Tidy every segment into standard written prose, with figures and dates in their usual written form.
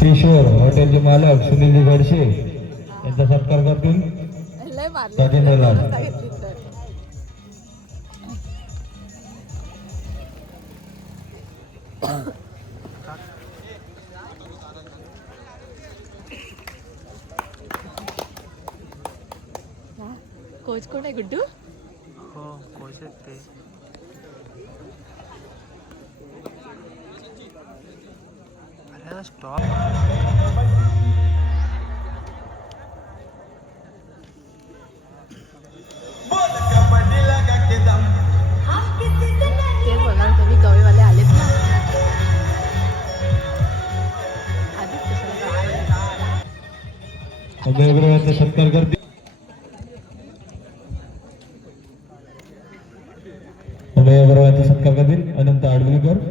किशोर हॉटेलचे मालक सुनील गडसे यांचा सत्कार करतील राजेंद्र लाल. कोच कोण आहे गुड्डू? हो कोच आहेत ते. अरे स्टॉप. तेच बोलणार तुम्ही गवेवाले आलेत ना आधीच कशाला अभयग्रहाचा सत्कार करतील. अभयग्रहाचा सत्कार करतील अनंत आडवीकर.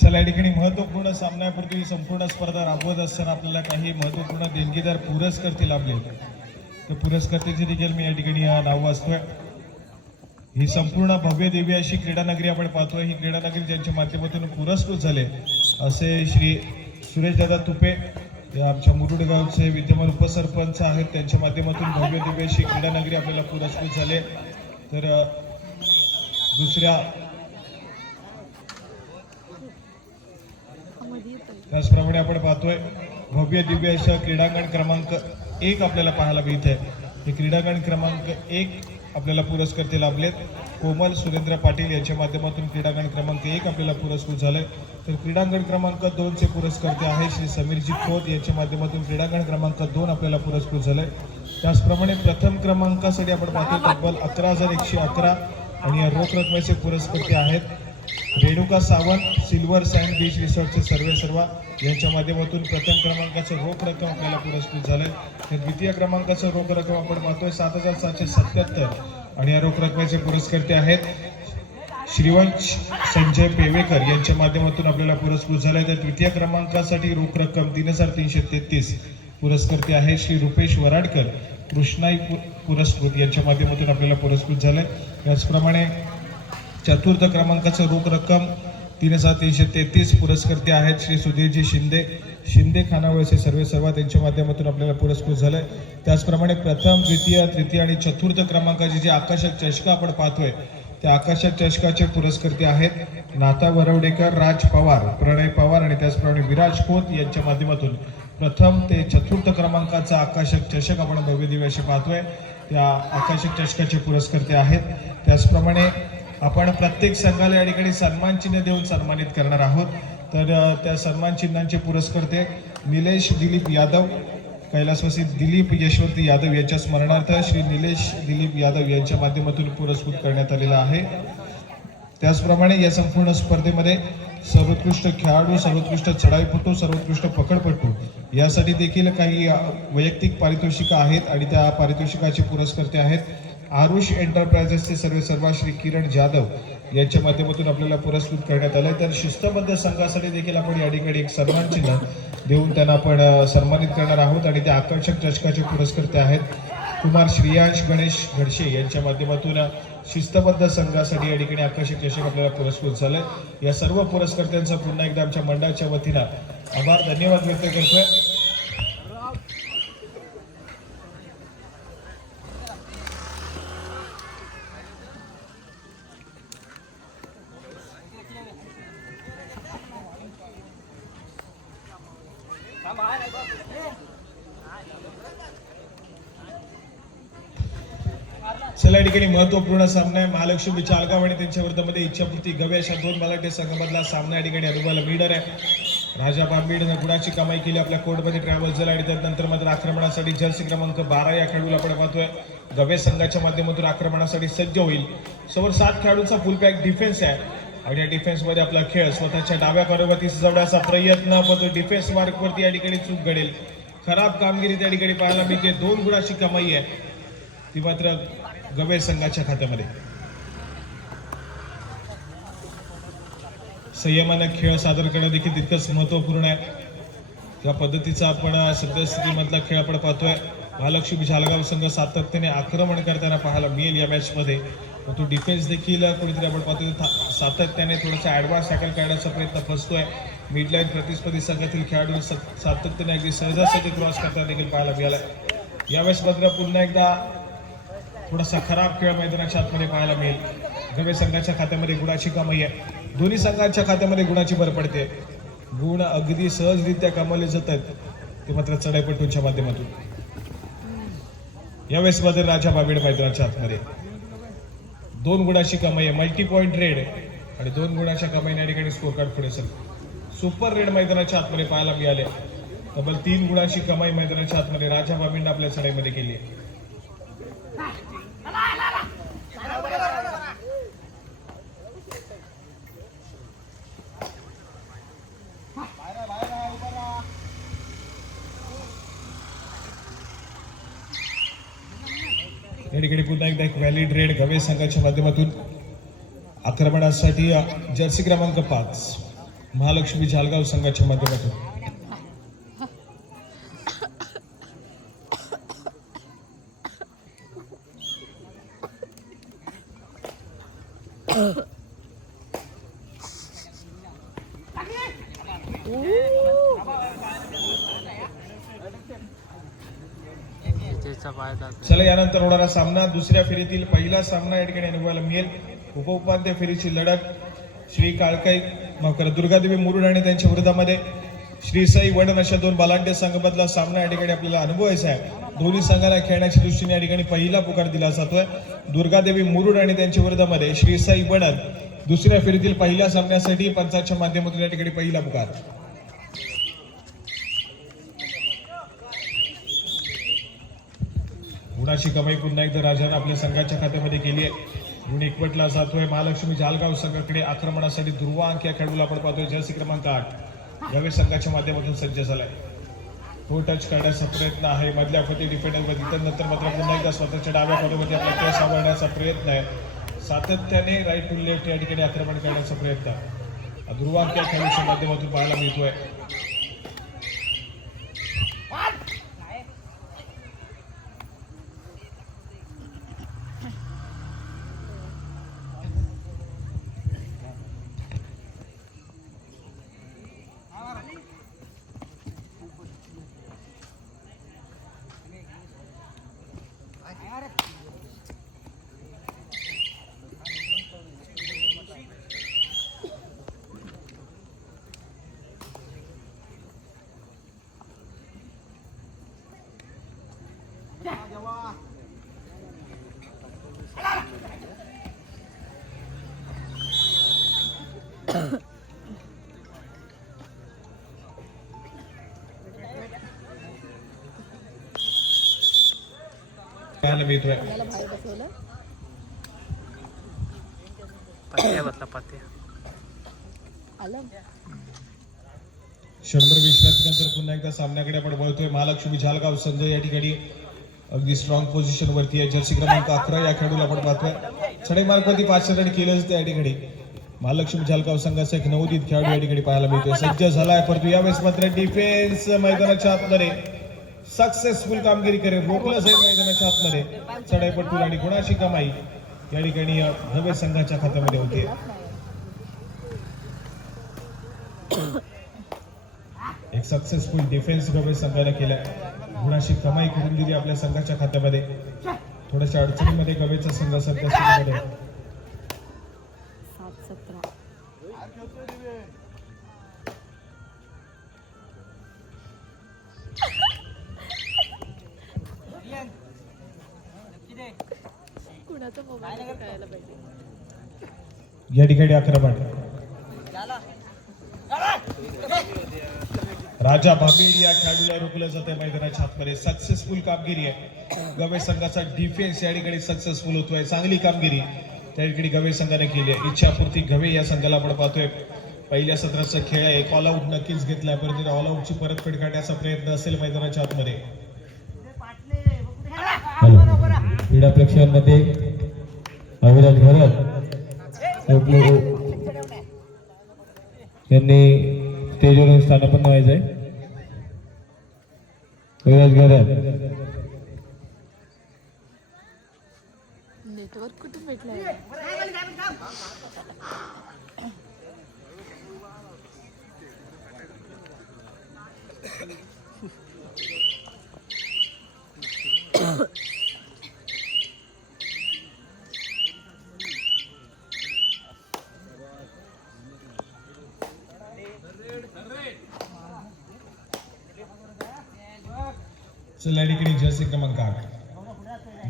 चला या ठिकाणी महत्वपूर्ण सामन्यापूर्वी संपूर्ण स्पर्धा राबवत असताना आपल्याला काही महत्वपूर्ण देणगीदार पुरस्कार लाभले. तर पुरस्कर्त्याची देखील मी या ठिकाणी नाव वाचतोय. ही संपूर्ण भव्य दिव्य अशी क्रीडानगरी आपण पाहतोय. ही क्रीडानगरी ज्यांच्या माध्यमातून पुरस्कृत झाले असे श्री सुरेशदादा तुपे या आमच्या मुरुड गावचे विद्यमान उपसरपंच आहेत. त्यांच्या माध्यमातून भव्य दिव्य अशी क्रीडानगरी आपल्याला पुरस्कृत झाले. तर दुसऱ्या त्याचप्रमाणे आपण पाहतोय भव्य दिव्य असं क्रीडांगण क्रमांक 1 आपल्याला पाहायला मिळत आहे. हे क्रीडांगण क्रमांक 1 आपल्याला पुरस्कर्ते लाभलेत. कोमल सुरेंद्र पाटील यांच्या माध्यमातून क्रीडांगण क्रमांक 1 आपल्याला पुरस्कृत झाले. तर क्रीडांगण क्रमांक 2 चे पुरस्कर्ते आहे श्री समीरजी खोत यांच्या माध्यमातून क्रीडांगण क्रमांक 2 आपल्याला पुरस्कृत झाले. त्याचप्रमाणे प्रथम क्रमांकासाठी आपण पाहतो तब्बल 11,111 आणि या रोख रकमेचे पुरस्कर्ते आहेत Renuka Sawant silver sand beach रिसॉर्टचे सर्वेसर्वा यांच्या माध्यमातून प्रथम क्रमांकाचं रोख रक्कम आपल्याला पुरस्कृत झालंय. तर द्वितीय क्रमांकाचं रोख रक्कम आपण पाहतोय 7,777 आणि या रोख रकमेचे पुरस्कर्ते आहेत श्रीवंश संजय पेवेकर यांच्या माध्यमातून आपल्याला पुरस्कृत झालाय. तर तृतीय क्रमांकासाठी रोख रक्कम 3,333 पुरस्कर्ते आहेत श्री रुपेश वराडकर कृष्णाई पुरस्कृत यांच्या माध्यमातून आपल्याला पुरस्कृत झालंय. त्याचप्रमाणे चतुर्थ प्रक्रमांकाचं रोख रक्कम 3,333 पुरस्कर्ते आहेत श्री सुधीरजी शिंदे खानावळचे सर्वेसर्वा त्यांच्या माध्यमातून आपल्याला पुरस्कृत झालाय. त्याचप्रमाणे प्रथम द्वितीय तृतीय आणि चतुर्थ क्रमांकाचे जे आकर्षक चषक आपण पाहतोय त्या आकर्षक चषकाचे पुरस्कर्ते आहेत नाथा वरवडेकर राज पवार प्रणय पवार आणि त्याचप्रमाणे विराज खोत यांच्या माध्यमातून प्रथम ते चतुर्थ क्रमांकाचा आकर्षक चषक आपण भव्य दिव्य असे पाहतोय. त्या आकर्षक चषकाचे पुरस्कर्ते आहेत. त्याचप्रमाणे आपण प्रत्येक संघाला या ठिकाणी सन्मान चिन्ह देऊन सन्मानित करणार आहोत. तर त्या सन्मान चिन्हांचे पुरस्कर्ते निलेश दिलीप यादव कैलासवासी दिलीप यशवंती यादव यांच्या स्मरणार्थ श्री निलेश दिलीप यादव यांच्या माध्यमातून पुरस्कृत करण्यात आलेला आहे. त्याचप्रमाणे या संपूर्ण स्पर्धेमध्ये सर्वोत्कृष्ट खेळाडू सर्वोत्कृष्ट चढाईपटू सर्वोत्कृष्ट पकडपटू यासाठी देखील काही वैयक्तिक पारितोषिकं आहेत आणि त्या पारितोषिकाचे पुरस्कर्ते आहेत आरुष एंटरप्राइजेसचे सर्वेसर्वा श्री किरण जाधव यांच्या माध्यमातून आपल्याला पुरस्कृत करण्यात आले. तर शिस्तबद्ध संघासाठी देखील आपण या ठिकाणी एक सन्मान चिन्ह देऊन त्यांना आपण सन्मानित करणार आहोत आणि त्या आकर्षक चषकाचे पुरस्कर्ते आहेत कुमार श्रेयांश गणेश घडशे यांच्या माध्यमातून शिस्तबद्ध संघासाठी या ठिकाणी आकर्षक चषक आपल्याला पुरस्कृत झाले. या सर्व पुरस्कर्त्यांचा पुन्हा एकदा आमच्या मंडळाच्या वतीनं आभार धन्यवाद व्यक्त करतोय. चला या ठिकाणी महत्वपूर्ण सामना आहे महालक्ष्मी चालगाव आणि त्यांच्या विरोधामध्ये इच्छापूर्ती गवे अशा दोन मराठी संघामधला सामना या ठिकाणी अनुभवाला मिळणार आहे. राजा बांबीडनं गुणाची कमाई केली आपल्या कोर्टमध्ये ट्रॅव्हल्स झाला आणि त्यानंतर मात्र आक्रमणासाठी जर्सी क्रमांक 12 या खेळाडूला आपण पाहतोय गवे संघाच्या माध्यमातून आक्रमणासाठी सज्ज होईल. समोर 7 खेळाडूंचा फुल पॅक डिफेन्स आहे आणि या डिफेन्समध्ये आपला खेळ स्वतःच्या डाव्या करोगती सजवण्याचा प्रयत्न पण तो डिफेन्स मार्कवरती या ठिकाणी चूक घडेल. खराब कामगिरी त्या ठिकाणी पाहायला मिळते. 2 गुणाची कमाई आहे ती मात्र गवे संघाच्या खात्यामध्ये. संयमानं खेळ सादर करणं देखील तितकंच महत्वपूर्ण आहे. त्या पद्धतीचा आपण सद्यस्थितीमधला खेळ आपण पाहतोय. महालक्ष्मी झालगाव संघ सातत्याने आक्रमण करताना पाहायला मिळेल या मॅच मध्ये. तो डिफेन्स देखील कुठेतरी आपण पाहतोय सातत्याने थोडासा ऍडव्हान्स टॅकल करण्याचा प्रयत्न फसतोय. मिडलाईन प्रतिस्पर्धी संघातील खेळाडू सातत्याने अगदी सहजासहजी क्रॉस करताना देखील पाहायला मिळाला. यावेळेस मात्र पुन्हा एकदा थोडासा खराब खेळ मैदानाच्या आतमध्ये पाहायला मिळेल. गवे संघाच्या खात्यामध्ये गुणाची कमाई आहे. दोन्ही संघांच्या खात्यामध्ये गुणाची भर पडते. गुण अगदी सहजरित्या कमावले जातात ते मात्र चढाईपटूंच्या माध्यमातून. यावेळेस मात्र राजा बाबेड मैदानाच्या आतमध्ये 2 गुणाची कमाई आहे. मल्टी पॉइंट रेड आणि 2 गुणाच्या कमाईने या ठिकाणी स्कोर कार्ड पुढे सर. सुपर रेड मैदानाच्या आतमध्ये पाहायला मिळाले. तब्बल 3 गुणाची कमाई मैदानाच्या आतमध्ये राजा बाबेंड आपल्या चढाईमध्ये केली आहे. या ठिकाणी पुन्हा एकदा एक व्हॅलिड रेड गवे संघाच्या माध्यमातून आक्रमणासाठी जर्सी क्रमांक 5 महालक्ष्मी झालगाव संघाच्या माध्यमातून. चला यानंतर होणारा सामना दुसऱ्या फेरीतील पहिला सामना या ठिकाणी अनुभवायला मिळेल. उपउपांत्य फेरीची लढत श्री काळकाई दुर्गादेवी मुरुड आणि त्यांच्या विरोधामध्ये श्री साई वडन अशा 2 बलाढ्य संघामधला सामना या ठिकाणी आपल्याला अनुभवायचा आहे. दोन्ही संघांना खेळण्याच्या दृष्टीने या ठिकाणी पहिला पुकार दिला जातोय. दुर्गादेवी मुरुड आणि त्यांच्या विरोधामध्ये श्री साई वडन दुसऱ्या फेरीतील पहिल्या सामन्यासाठी पंचांच्या माध्यमातून या ठिकाणी पहिला पुकार. गुणाची कमाई पुन्हा एकदा राजाने आपल्या संघाच्या खात्यामध्ये केली आहे. गुण एकवटला जातोय. महालक्ष्मी झालगाव संघाकडे आक्रमणासाठी ध्रुवा अंक या खेळाडूला आपण पाहतोय. जर्सी क्रमांक 8 गवे संघाच्या माध्यमातून सज्ज झालाय. तो टच करण्याचा प्रयत्न आहे मधल्या फटी डिफेंडरमध्ये. त्यानंतर मात्र पुन्हा एकदा स्वतःच्या डाव्या कॉर्नरमध्ये आपला खेळ सांभाळण्याचा प्रयत्न आहे. सातत्याने राईट टू लेफ्ट या ठिकाणी आक्रमण करण्याचा प्रयत्न ध्रुवा अंक या खेळाडूच्या माध्यमातून पाहायला मिळतोय. मिळतोय मला बाहेर बसवलं. पत्त्या बदला पत्त्या आलं 100 विश्रांतीनंतर पुन्हा एकदा सामन्याकडे आपण वळतोय. महालक्ष्मी झालगाव संघ या ठिकाणी अगदी स्ट्रॉंग पोझिशन वरती आहे. जर्सी क्रमांक 11 या खेळाडूला आपण पाहतोय. चढाई मार्गावरती 5 रन केले जाते. या ठिकाणी महालक्ष्मी झालगाव संघाचा एक नवोदित खेळाडू या ठिकाणी पाहायला मिळतोय. सज्ज झालाय परंतु यावेळेस मात्र डिफेन्स मैदानाच्या आतमध्ये सक्सेसफुल कामगिरी करेल. रोखलं जाईल मैदानाच्या आतमध्ये. चढाईपटूल आणि गुणाची कमाई या ठिकाणी गवे संघाच्या खात्यामध्ये होते. एक सक्सेसफुल डिफेन्स गवे संघाने केलाय. गुणाची कमाई करून दिली आपल्या संघाच्या खात्यामध्ये. थोड्याशा अडचणीमध्ये गवेचा संघ सध्या सुरू 7-17 कुणाचा मोबाईल कळायला पाहिजे. या ठिकाणी आक्रमण राजा भाबेड या खेळाडूला रोखलं जाते मैदानाच्या आतमध्ये. सक्सेसफुल कामगिरी आहे. गवे संघाचा डिफेन्स या ठिकाणी सक्सेसफुल होतोय. चांगली कामगिरी त्या ठिकाणी गवे संघाने केली आहे. इच्छापूर्ती गवे या संघाला आपण पाहतोय. पहिल्या सत्राचा खेळ आहे. एक ऑल आऊट नक्कीच घेतलाय, परंतु ऑल आऊटची परतफेड काढण्याचा प्रयत्न असेल मैदानाच्या आतमध्ये. क्रीडा प्रेक्षकांमध्ये अविराज घरत यांनी स्टेजवरून स्थानापन्न व्हायचंय. अविराज घरत नेटवर्क कुठून भेटलंय? चला या ठिकाणी जर्सी क्रमांक 8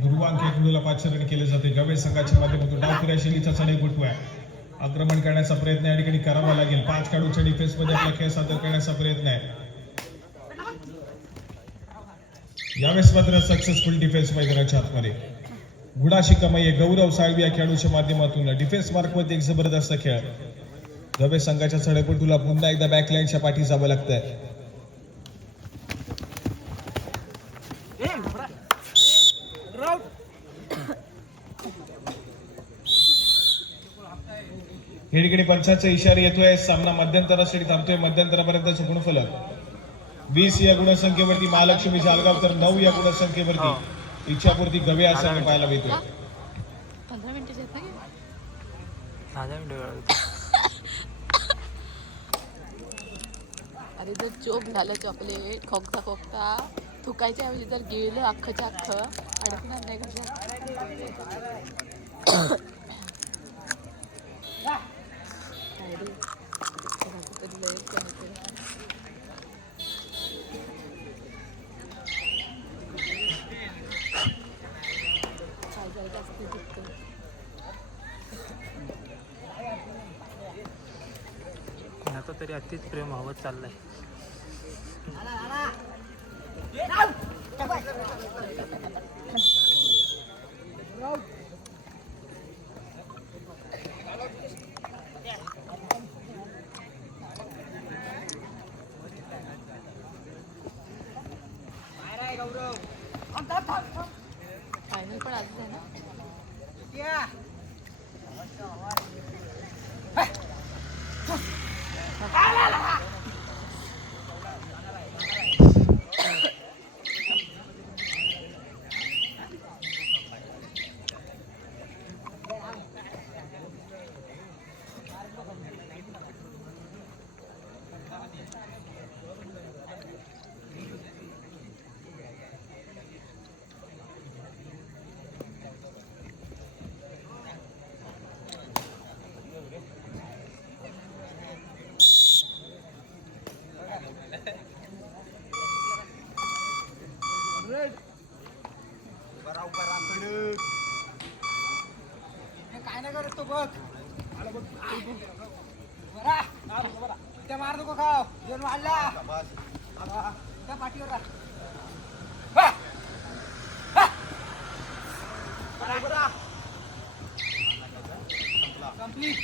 दुर्वांक एक गुणाला 5 रन केले जाते. गवे संघाच्या माध्यमातून डावखुऱ्या शैलीचा चढाई गुटवा आक्रमण करण्याचा प्रयत्न या ठिकाणी करावा लागेल. 5 खेळाडूच्या डिफेन्स मध्ये आपला खेळ सादर करण्याचा प्रयत्न आहे. यावेळेस मात्र सक्सेसफुल डिफेन्स मैदानाच्या आतमध्ये गुणाची कमाई आहे. गौरव साळवी या खेळाडूच्या माध्यमातून डिफेन्स मार्कमध्ये एक जबरदस्त खेळ. गवे संघाच्या चढाईपटूला पुन्हा एकदा बॅकलाईनच्या पाठी जावं लागतंय. या ठिकाणी पंचांचा इशारा येतोय. सामना मध्यंतरासाठी थांबतोय. मध्यंतरापर्यंत गुणफलक 20 या गुणसंख्येवरती महालक्ष्मी जालगाव, तर 9 या गुणसंख्येवरती इच्छापूर्ती गवे असा पाहायला मिळतोय. 15 मिनिटं येत नाही. 10 मिनिटं. अरे जर चोप झालं चॉकलेट खोकता खोकता थुकायच्या ऐवजी जर गेलं अख्खच्या अख्खं अडकणार नाही कशात. आता तरी अतिच प्रेम हवं चाललंय. फायनल पण आजच आहे ना. काय नाही करत तो बघ त्या मार नको खाव जेवण वाढला त्या पाठीवर कंप्लीट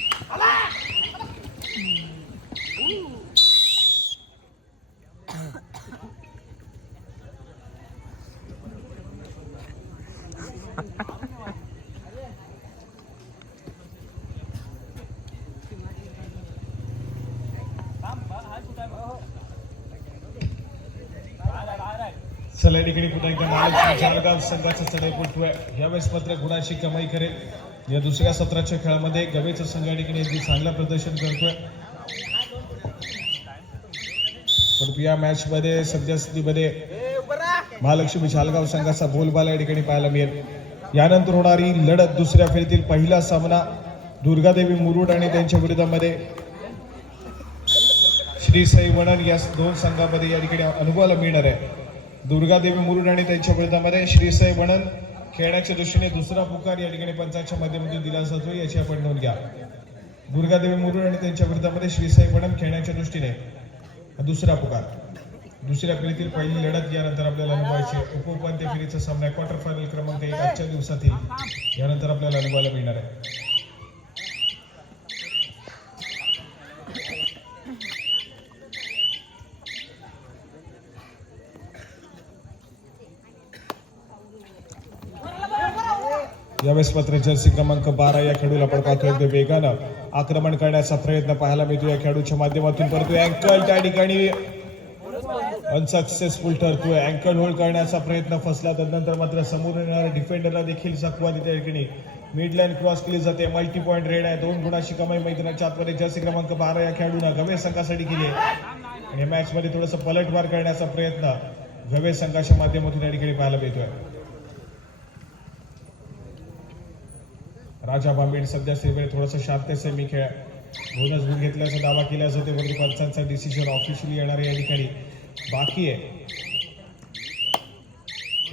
चला या ठिकाणी पुन्हा एकदा महालक्ष्मी जालगाव संघाचा चढाई पोटतोय. यावेळेस मात्र गुणाची कमाई करेल. या दुसऱ्या सत्राच्या खेळामध्ये गवेचा संघ या ठिकाणी अगदी चांगलं प्रदर्शन करतोय. परंतु या मॅच मध्ये सध्या स्थितीमध्ये महालक्ष्मी जालगाव संघाचा बोलबाला या ठिकाणी पाहायला मिळेल. यानंतर होणारी लढत दुसऱ्या फेरीतील पहिला सामना दुर्गादेवी मुरुड आणि त्यांच्या विरोधामध्ये श्री साई वणन या दोन संघामध्ये या ठिकाणी अनुभवाला मिळणार आहे. दुर्गादेवी मुरुड आणि त्यांच्या विरोधामध्ये श्री साई वणन खेळण्याच्या दृष्टीने दुसरा पुकार या ठिकाणी पंचांच्या माध्यमातून दिला जातो, याची आपण नोंद घ्या. दुर्गादेवी मुरुड आणि त्यांच्या विरोधामध्ये श्री साई वणन खेळण्याच्या दृष्टीने दुसरा पुकार. दुसऱ्या फेरीतील पहिली लढत यानंतर आपल्याला अनुभवायची. उपउपांत्य फेरीचा सामना क्वार्टर फायनल क्रमांक 1 आजच्या दिवसातील यानंतर आपल्याला अनुभवायला मिळणार आहे. यावेळेस मात्र जर्सी क्रमांक 12 या खेळाडूला आपण पाहतोय अगदी वेगानं आक्रमण करण्याचा प्रयत्न पाहायला मिळतो या खेळाडूच्या माध्यमातून, परंतु अँकल त्या ठिकाणी अनसक्सेसफुल ठरतोय. अँकल होल्ड करण्याचा प्रयत्न फसला, त्यानंतर मात्र समोर येणाऱ्या डिफेंडरला देखील चकवा त्या ठिकाणी मिड लाईन क्रॉस केली जाते. मल्टी पॉईंट रेड आहे. 2 गुणाची कमाई मैदानाच्या आतमध्ये जर्सी क्रमांक 12 या खेळाडूंना गवे संघासाठी केली आणि या मॅच मध्ये थोडंसं पलटवार करण्याचा प्रयत्न गवे संघाच्या माध्यमातून या ठिकाणी पाहायला मिळतोय. राजा भांबीड सध्या सेवेळे थोडंसं शांततेचे मी खेळ बोनस गुण घेतल्याचा दावा केला जातो, वरती पंचांचा डिसिजन ऑफिशियली येणार या ठिकाणी बाकी आहे.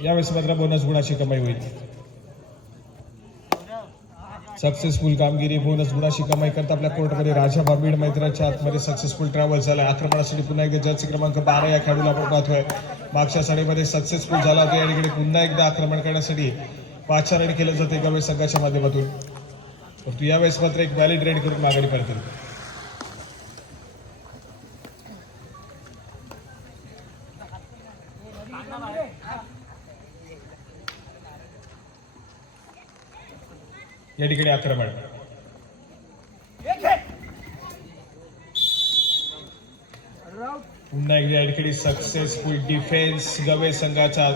यावेळेस मात्र बोनस गुणाची कमाई होईल. सक्सेसफुल कामगिरी बोनस गुणाची कमाई करता आपल्या कोर्टमध्ये राजा भांबीड मैदानाच्या आतमध्ये सक्सेसफुल ट्रॅव्हल झाला. आक्रमणासाठी पुन्हा एकदा जर्सी क्रमांक 12 या खेळाडूला आपण पाहतोय. मागच्या साडीमध्ये सक्सेसफुल झाला होता, या ठिकाणी पुन्हा एकदा आक्रमण करण्यासाठी पाचारण केलं जाते गवे संघाच्या माध्यमातून, परंतु यावेळेस मात्र एक व्हॅलिड रेड करून माघारी पडतील. या ठिकाणी आक्रमण पुन्हा एकदा या ठिकाणी सक्सेसफुल डिफेन्स गवे संघाचा.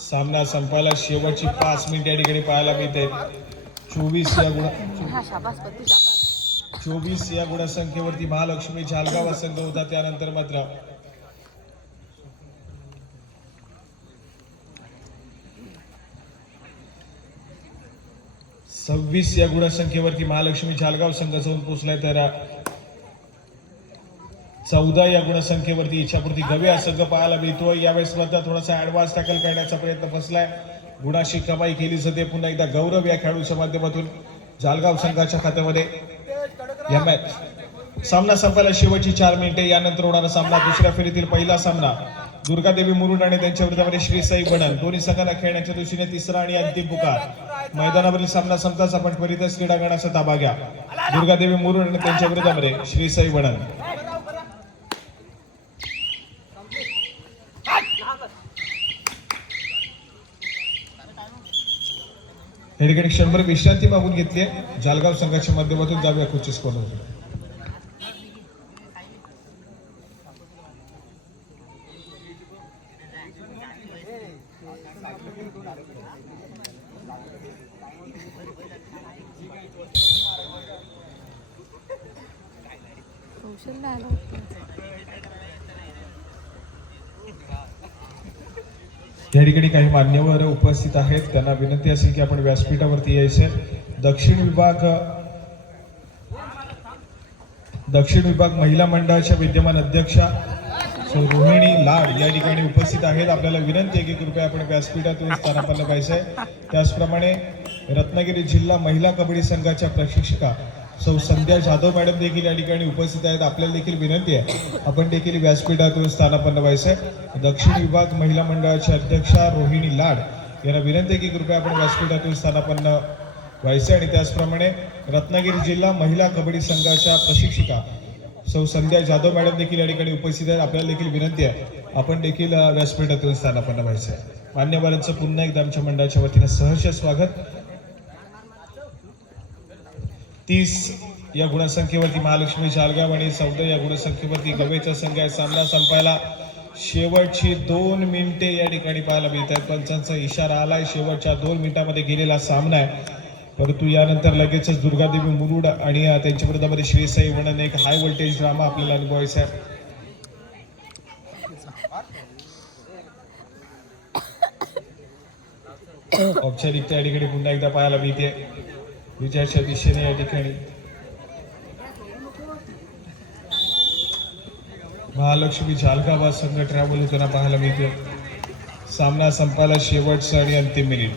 सामना संपायला शेवटची 5 मिनिट या ठिकाणी पाहायला मिळते. 24 या गुणसंख्येवरती महालक्ष्मी झालगाव संघ होता, त्यानंतर मात्र 26 या गुणसंख्येवरती महालक्ष्मी झालगाव संघ जाऊन पोहोचलाय, तर 14 या गुणसंख्येवरती इच्छापूर्ती गवे हा संघ पाहायला मिळतोय. यावेळेस मात्र थोडासा ऍडव्हान्स टॅकल करण्याचा प्रयत्न फसलाय. गुणाशी कमाई केली जाते पुन्हा एकदा गौरव या खेळाडूच्या माध्यमातून झालगाव संघाच्या खात्यामध्ये. या मॅच सामना संपायला शेवटची 4 मिनिटे. यानंतर होणारा सामना दुसऱ्या फेरीतील पहिला सामना दुर्गादेवी मुरुड आणि त्यांच्या विरोधामध्ये श्री साई बनन. दोन्ही संघांना खेळण्याच्या दृष्टीने तिसरा आणि अंतिम पुकार. मैदानावरील सामना संपताच आपण त्वरितच क्रीडांगणाचा ताबा घ्या. दुर्गादेवी मुरुड आणि त्यांच्या विरोधामध्ये श्री साई बनन. या ठिकाणी क्षणभर विश्रांती मागून घेतली आहे जालगाव संघाच्या माध्यमातून. जाऊया कुठचे स्कोर होते. या ठिकाणी काही मान्यवर उपस्थित आहेत, त्यांना विनंती असेल की आपण व्यासपीठावरती यायचे. दक्षिण विभाग महिला मंडळाच्या विद्यमान अध्यक्षा रोहिणी लाड या ठिकाणी उपस्थित आहेत. आपल्याला विनंती आहे की कृपया आपण व्यासपीठातून स्थानापन्न व्हायचंय. त्याचप्रमाणे रत्नागिरी जिल्हा महिला कबड्डी संघाच्या प्रशिक्षिका सौ संध्या जाधव मॅडम देखील या ठिकाणी उपस्थित आहेत. आपल्याला देखील विनंती आहे आपण देखील व्यासपीठातून स्थानापन्न व्हायचंय. दक्षिण विभाग महिला मंडळाच्या अध्यक्षा रोहिणी लाड यांना विनंती आहे की कृपया आपण व्यासपीठातून स्थानापन्न व्हायचंय. आणि त्याचप्रमाणे रत्नागिरी जिल्हा महिला कबड्डी संघाच्या प्रशिक्षिका सौ संध्या जाधव मॅडम देखील या ठिकाणी उपस्थित आहेत. आपल्याला देखील विनंती आहे आपण देखील व्यासपीठातून स्थानापन्न व्हायचंय. मान्यवरांचं पुन्हा एकदा आमच्या मंडळाच्या वतीने सहर्ष स्वागत. 30 या गुणसंख्येवरती महालक्ष्मी झालगाव आणि 14 या गुणसंख्येवरती गवेचा संघ आहे. सामना संपायला शेवटची 2 मिनिटे या ठिकाणी पाहायला मिळत आहेत. पंचांचा इशारा आलाय. शेवटच्या 2 मिनिटांमध्ये गेलेला सामना आहे, परंतु यानंतर लगेचच दुर्गादेवी मुरुड आणि त्यांच्या विरोधामध्ये श्री साई बनन एक हाय व्होल्टेज ड्रामा आपल्याला अनुभवायचा आहे. औपचारिकता या ठिकाणी पुन्हा एकदा पाहायला मिळते. विजयाच्या दिशेने या ठिकाणी महालक्ष्मी झालगाव हा संघ ट्रॅव्हल होताना पाहायला मिळते. सामना संपायला शेवटचा आणि अंतिम मिनिट.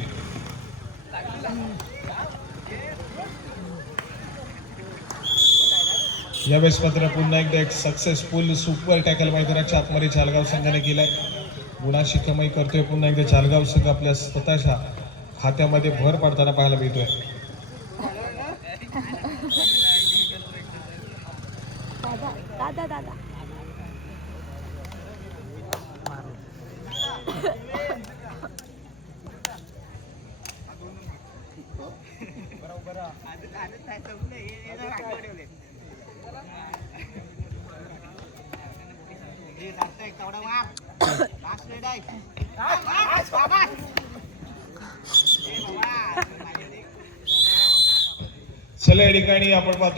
यावेळेस मात्र पुन्हा एकदा एक सक्सेसफुल सुपर टॅकल मैदानाच्या आतमध्ये झालगाव संघाने केलाय. गुणाशी कमाई करतोय पुन्हा एकदा झालगाव संघ आपल्या स्वतःच्या खात्यामध्ये भर पडताना पाहायला मिळतोय. दादा दादा चला या ठिकाणी आपण पाहतोय